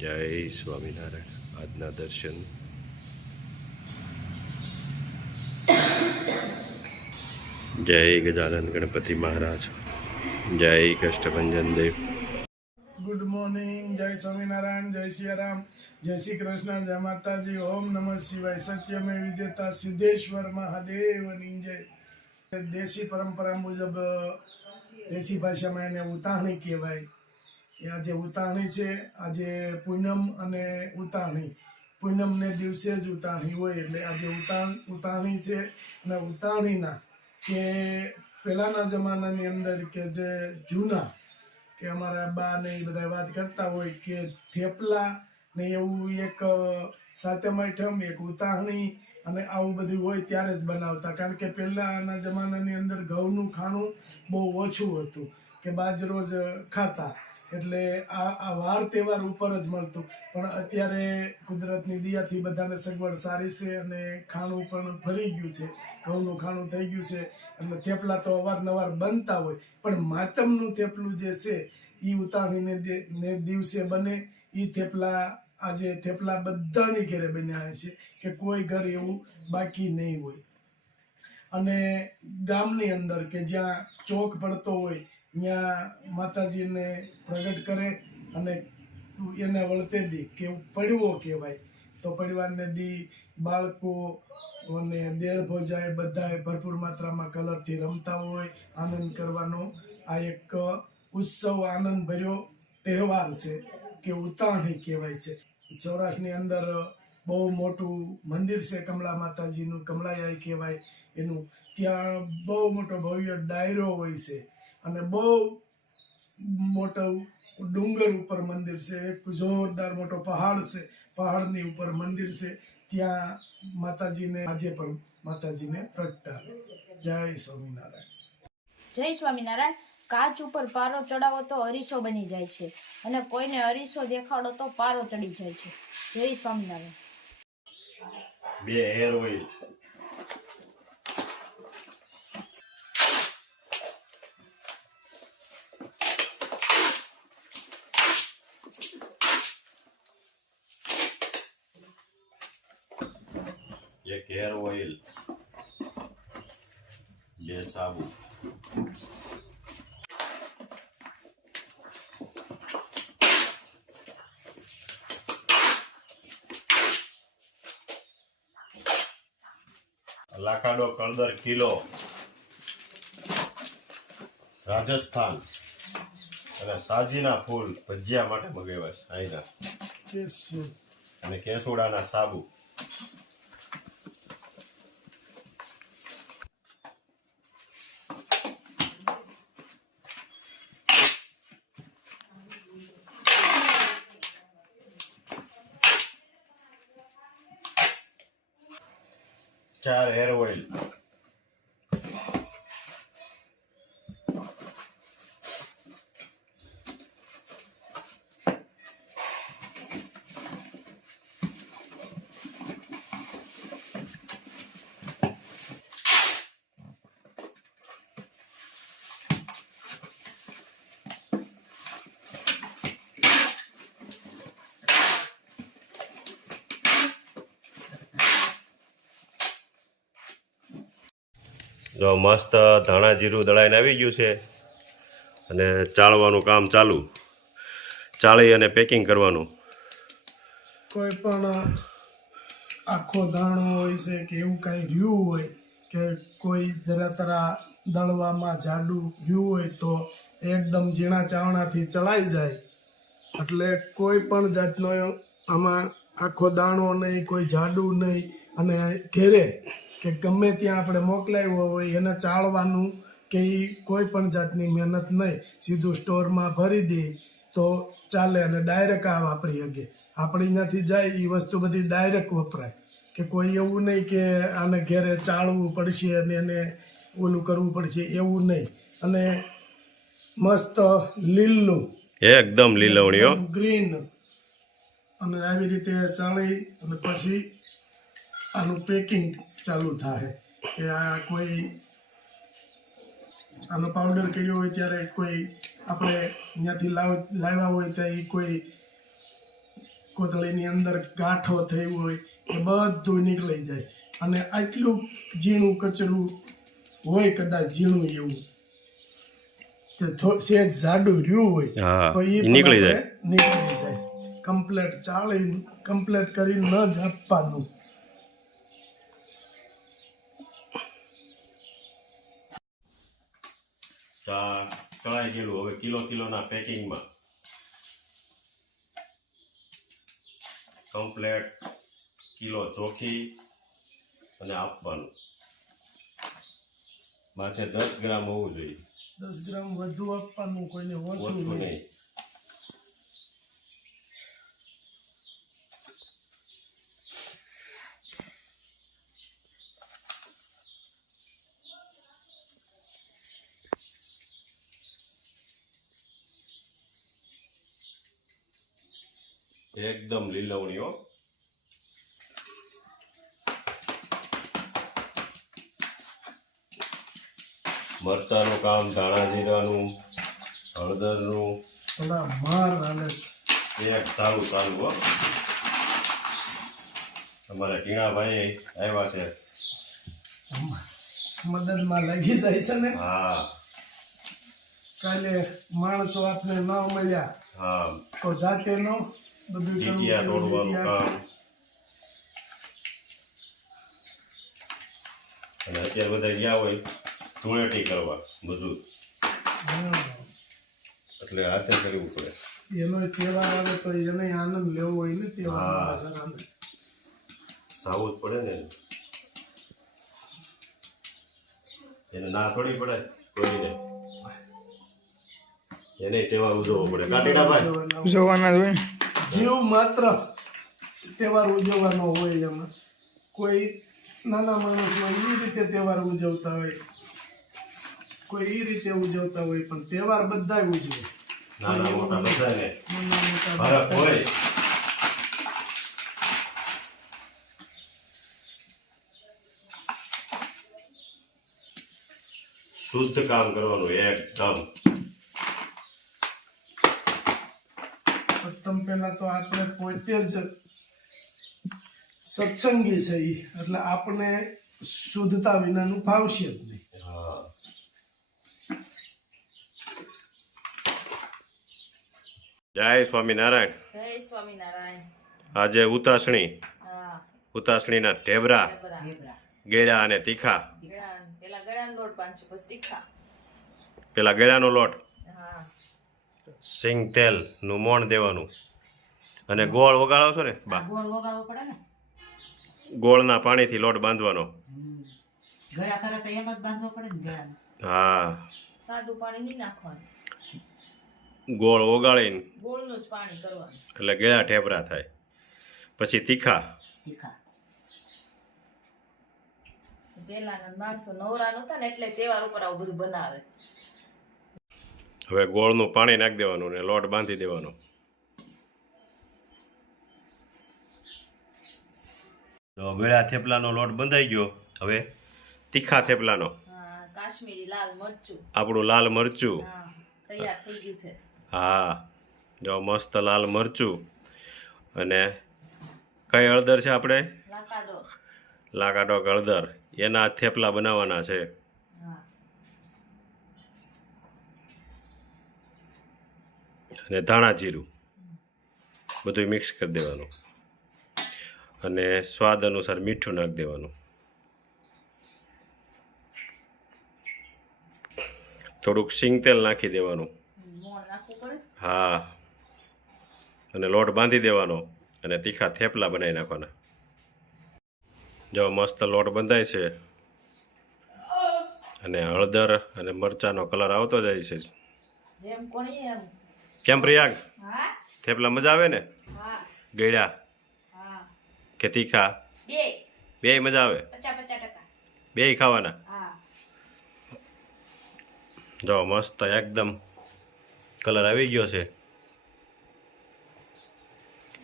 જય સ્વામિનારાયણ. આજના દર્શન જય ગજાનંદ ગણપતિ મહારાજ, જય કષ્ટભંજન દેવ. ગુડ મોર્નિંગ, જય સ્વામિનારાયણ, જય સિયારામ, જય શ્રી કૃષ્ણ, જય માતાજી, ઓમ નમઃ શિવાય. સત્યમે વિજેતા સિદ્ધેશ્વર મહાદેવની જય. દેશી પરંપરા મુજબ દેશી ભાષામાં એને ઉતાહણી કહેવાય. એ આજે ઉતાહણી છે. આજે પૂનમ અને ઉતાહણી, પૂનમને દિવસે જ ઉતાહણી હોય એટલે આજે ઉતાહણી છે. અને ઉતાહણીના કે પહેલાંના જમાનાની અંદર કે જે જૂના કે અમારા બા ને એ બધા વાત કરતા હોય કે થેપલા ને એવું એક સાતમ આઠમ, એક ઉતાહણી અને આવું બધું હોય ત્યારે જ બનાવતા. કારણ કે પહેલાંના જમાનાની અંદર ઘઉંનું ખાણું બહુ ઓછું હતું કે બાજરો જ ખાતા, એટલે આ વાર તહેવાર ઉપર જ મળતું. પણ અત્યારે કુદરતની દયાથી બધાને સગવડ સારી છે અને ખાણું પણ ફરી ગયું છે, ઘઉંનું ખાણું થઈ ગયું છે. એટલે થેપલા તો અવારનવાર બનતા હોય, પણ માતમનું થેપલું જે છે એ ઉતાવળીને દિવસે બને. એ થેપલા આજે થેપલા બધાની ઘરે બન્યા છે કે કોઈ ઘર એવું બાકી નહીં હોય. અને ગામની અંદર કે જ્યાં ચોક પડતો હોય ત્યાં માતાજીને પ્રગટ કરે અને એને વળતે દી કે પડવો કહેવાય. તો પરિવારને દી બાળકો અને દેર ભોજાય બધા ભરપૂર માત્રામાં કલરથી રમતા હોય, આનંદ કરવાનો આ એક ઉત્સવ, આનંદ ભર્યો તહેવાર છે કે ઉતાહણી કહેવાય છે. સૌરાષ્ટ્રની અંદર બહુ મોટું મંદિર છે કમળા માતાજીનું, કમળાયાઈ કહેવાય એનું. ત્યાં બહુ મોટો ભવ્ય ડાયરો હોય છે અને બહુ મોટો ડુંગર ઉપર મંદિર છે. એક જોરદાર મોટો પહાડ છે, પહાડની ઉપર મંદિર છે. ત્યાં માતાજીને આજે પણ માતાજીને પ્રગટાવે. જય સ્વામિનારાયણ. જય સ્વામિનારાયણ. કાચ ઉપર પારો ચડાવો તો અરીસો બની જાય છે અને કોઈને અરીસો દેખાડો તો પારો ચડી જાય છે. જય સ્વામિનારાયણ. બે હેર ઓઇલ, એક હેર ઓઇલ, બે સાબુ, લાકાડો કળદર કિલો, રાજસ્થાન અને સાજીના ફૂલ ભજીયા માટે મગાવ્યા છે આઈના, અને કેસુડાના સાબુ. ચાર હેર ઓઇલ, જો મસ્ત ધાણા જીરું દળાઈને આવી ગયું છે અને ચાળવાનું કામ ચાલુ. ચાળી અને પેકિંગ કરવાનું. કોઈ પણ આખો દાણો હોય છે કે એવું કાંઈ રહ્યું હોય કે કોઈ જરા તરા દળવામાં જાડું રહ્યું હોય તો એકદમ ઝીણા ચાવણાથી ચલાઈ જાય. એટલે કોઈ પણ જાતનો આમાં આખો દાણો નહીં, કોઈ જાડું નહીં. અને ઘેરે કે ગમે ત્યાં આપણે મોકલાવ્યો હોય એને ચાળવાનું કે એ કોઈ પણ જાતની મહેનત નહીં, સીધું સ્ટોરમાં ભરી દે તો ચાલે અને ડાયરેક્ટ આ વાપરી શકે. આપણે અહીંયાથી જાય એ વસ્તુ બધી ડાયરેક્ટ વપરાય કે કોઈ એવું નહીં કે આને ઘેરે ચાળવું પડશે અને એને ઓલું કરવું પડશે, એવું નહીં. અને મસ્ત લીલું, એકદમ લીલવણીઓ, ગ્રીન. અને આવી રીતે ચાળી અને પછી આનું પેકિંગ ચાલુ થાય કે આ કોઈ આનો પાવડર કર્યો હોય ત્યારે કોઈ આપણે અહીંયાથી લાવ્યા હોય તો એ કોઈ કોથળીની અંદર ગાંઠો થઈ હોય એ બધું નીકળી જાય. અને આટલું ઝીણું કચરું હોય, કદાચ ઝીણું એવું સેજ જાડું રહ્યું હોય હા, તો એ ઈ નીકળી જાય. નીકળી જાય. કમ્પ્લેટ ચાળી કમ્પ્લેટ કરીને ન જ આપવાનું. ચા ચડાઈ ગયેલું. હવે કિલોના પેકિંગમાં કમ્પ્લેટ કિલો ચોખી અને આપવાનું. માથે 10 ગ્રામ હોવું જોઈએ, 10 ગ્રામ વધુ આપવાનું, કોઈને ઓછું ઓછું નહીં. નહીં. એકદમ લીલવણી હો. મરચાનું કામ, ધાણા જીરાનું, હળદરનું થોડા માર અને એક ચાલુ હો. અમારા ટીણાભાઈ આવ્યા છે. મદદમાં લાગી જાય છે ને. હા કાલે માણસો આપને ન મળ્યા હા, તો જાતે નો બધું કરવું ટીટિયા પડ્યું. તોડવાનું ટીટિયા. કામ. અને અત્યારે બધા ગયા હોય ધૂળેટી કરવા મજૂર, હા. એટલે હાથે કરવું પડે. એનો તહેવાર આવે તો એને આનંદ લેવો હોય ને હા. તહેવાર દશેરાનો. સાવું જ પડે ને એને. ના થોડી પડે કોઈને, એને તહેવાર ઉજવવો પડે. કાટીડાભાઈ જોવાના જ હોય ને. જીવ માત્ર તહેવાર ઉજવવાનો હોય. એમાં કોઈ નાના માણસ હોય એ રીતે તહેવાર ઉજવતા હોય, કોઈ એ રીતે ઉજવતા હોય, પણ તહેવાર બધા ઉજવે. નાના મોટા બધાને નાના મોટા ફરક બધા. હોય. શુદ્ધ કામ કરવાનું એકદમ. પ્રથમ પહેલા તો આપણે પોતે જ સત્સંગી છે ઈ. એટલે આપણે શુદ્ધતા વિનાનું ભાવશે જ નહીં. હા, જય સ્વામિનારાયણ. જય સ્વામિનારાયણ. આજે ઉતાસણી, હા, ઉતાસણીના ઢેબરા, ગેળા અને તીખા. પેલા ગળાનો લોટ બાંધશું, પછી તીખા. પેલા ગેળાનો લોટ, હા, સિંગ તેલ નું મોણ દેવાનું. અને ગોળ વગાડો છો ને બા, ગોળ વગાડવો પડે ને. ગોળના પાણીથી લોટ બાંધવાનો. ગળા કરે તો એમ જ બાંધવો પડે ને ગળાને. હા, સાદું પાણી નહીં નાખવાનું, ગોળ ઓગાળીને ગોળનું જ પાણી કરવાનું. એટલે ગેળા ઢેબરા થાય. પછી તીખા. તીખા. પેલાના માણસો નવરા નહોતા ને એટલે તહેવાર ઉપર આવું બધું બનાવે. હવે ગોળનું પાણી નાખી દેવાનું ને લોટ બાંધી દેવાનો. તો ગળા થેપલાનો લોટ બંધાઈ ગયો. હવે તીખા થેપલાનો હા, કાશ્મીરી લાલ મરચું. આપણું લાલ મરચું. હા, તૈયાર થઈ ગયું છે. હા, જો મસ્ત લાલ મરચું. અને કઈ હળદર છે આપણે? લાકાડો. લાકાડોક હળદર. એના થેપલા બનાવવાના છે. હા, અને ધાણા જીરું બધું મિક્સ કરી દેવાનું. અને સ્વાદ અનુસાર મીઠું નાખી દેવાનું. થોડુંક સિંગ તેલ નાખી દેવાનું. મોણ નાખવું પડે. હા, અને લોટ બાંધી દેવાનો. અને તીખા થેપલા બનાવી નાખવાના. જો મસ્ત લોટ બંધાય છે. અને હળદર અને મરચાંનો કલર આવતો જાય છે. જેમ કોણી એમ. કેમ પ્રિયાંક, હા, થેપલા મજા આવે ને? હા, ગળ્યા હા. કે તીખા? બે બેય મજા આવે, 50-50%. બેય ખાવાના. હા, જો મસ્ત એકદમ કલર આવી ગયો છે.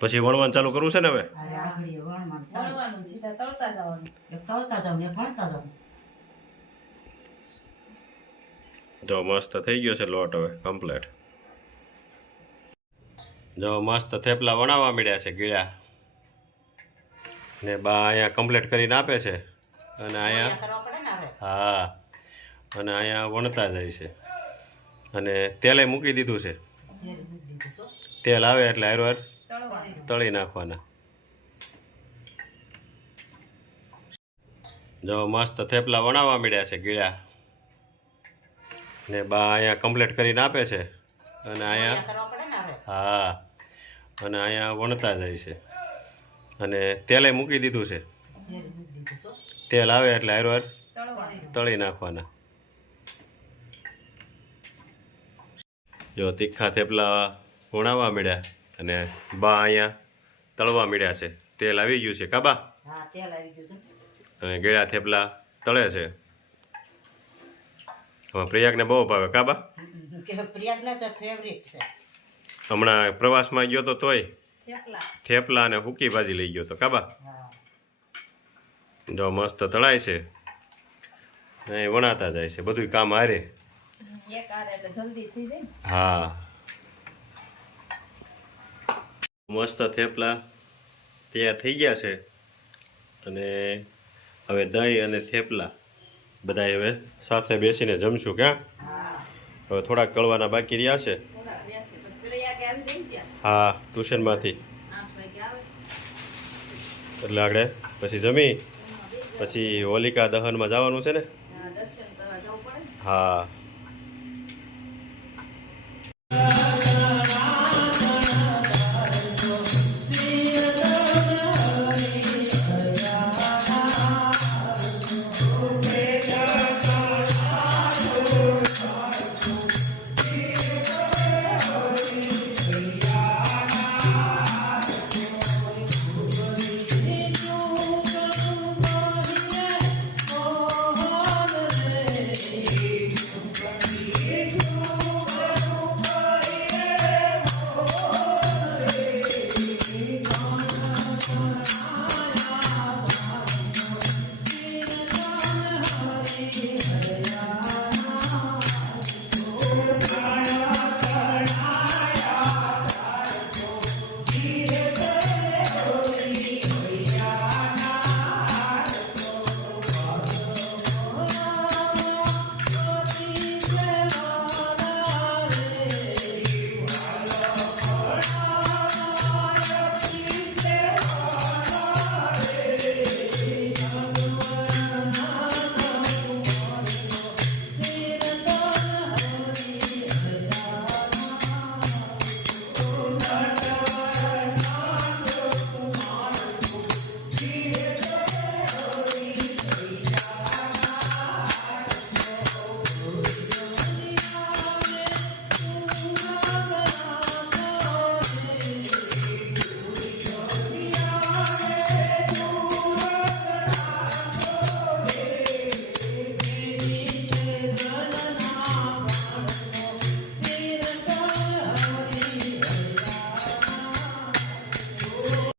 પછી વણવાનું ચાલુ કરવું છે ને હવે? અરે આગળ વણવાનું ચાલુ. વણવાનું સીધા તળતા જવાનું. એક તળતા જાવ ને એક વણતા જાવ. જો મસ્ત થઈ ગયો છે લોટ હવે કમ્પ્લેટ. જો મસ્ત થેપલા વણાવવા મળ્યા છે ગીળા ને બા અહીંયા કમ્પ્લીટ કરીને આપે છે અને અહીંયા કરવા પડે ને હવે. હા અને અહીંયા વણતા જાય છે અને તેલે મૂકી દીધું છે. તેલ મૂકી દીધું છો. તેલ આવે એટલે હારવાર તળવાનું. તળી નાખવાના. જો મસ્ત થેપલા વણાવવા મળ્યા છે ગીળા ને બા અહીંયા કમ્પ્લીટ કરીને આપે છે અને અહીંયા કરવા પડે ને હવે. હા અને અહીંયા વણતા જાય છે અને તેલે મૂકી દીધું છે. તેલ મૂકી દીધું છો. તેલ આવે એટલે હારવાર તળવાનું. તળી નાખવાના. જો તીખા થેપલા વણાવવા મળ્યા અને બા અહીંયા તળવા મળ્યા છે. તેલ આવી ગયું છે કાબા હા તેલ આવી ગયું છે. અને ગળ્યા થેપલા તળે છે. હવે પ્રયાગને બહુ ભાવે કાબા. કે પ્રિયાગના તો ફેવરિટ છે. હમણાં પ્રવાસમાં ગયો તો તોય થેપલા. થેપલા અને હુકી ભાજી લઈ ગયો તો કાબા. હા જો મસ્ત તળાય છે અહીં વણાતા જાય છે બધું કામ હારે. એક આરે એટલે જલ્દી થઈ જાય ને. હા મસ્ત થેપલા તૈયાર થઈ ગયા છે અને હવે દહીં અને થેપલા બધા હવે સાથે બેસીને જમશું ક્યાં. હવે થોડાક તળવાના બાકી રહ્યા છે. થોડાક રહેશે તો પ્રયાગે આવી જાય ને ત્યાં હા ટ્યુશનમાંથી 8 વાગે આવે. એટલે આગળ પછી જમી પછી હોલિકા દહનમાં જવાનું છે ને. દર્શન કરવા જવું પડે ને. હા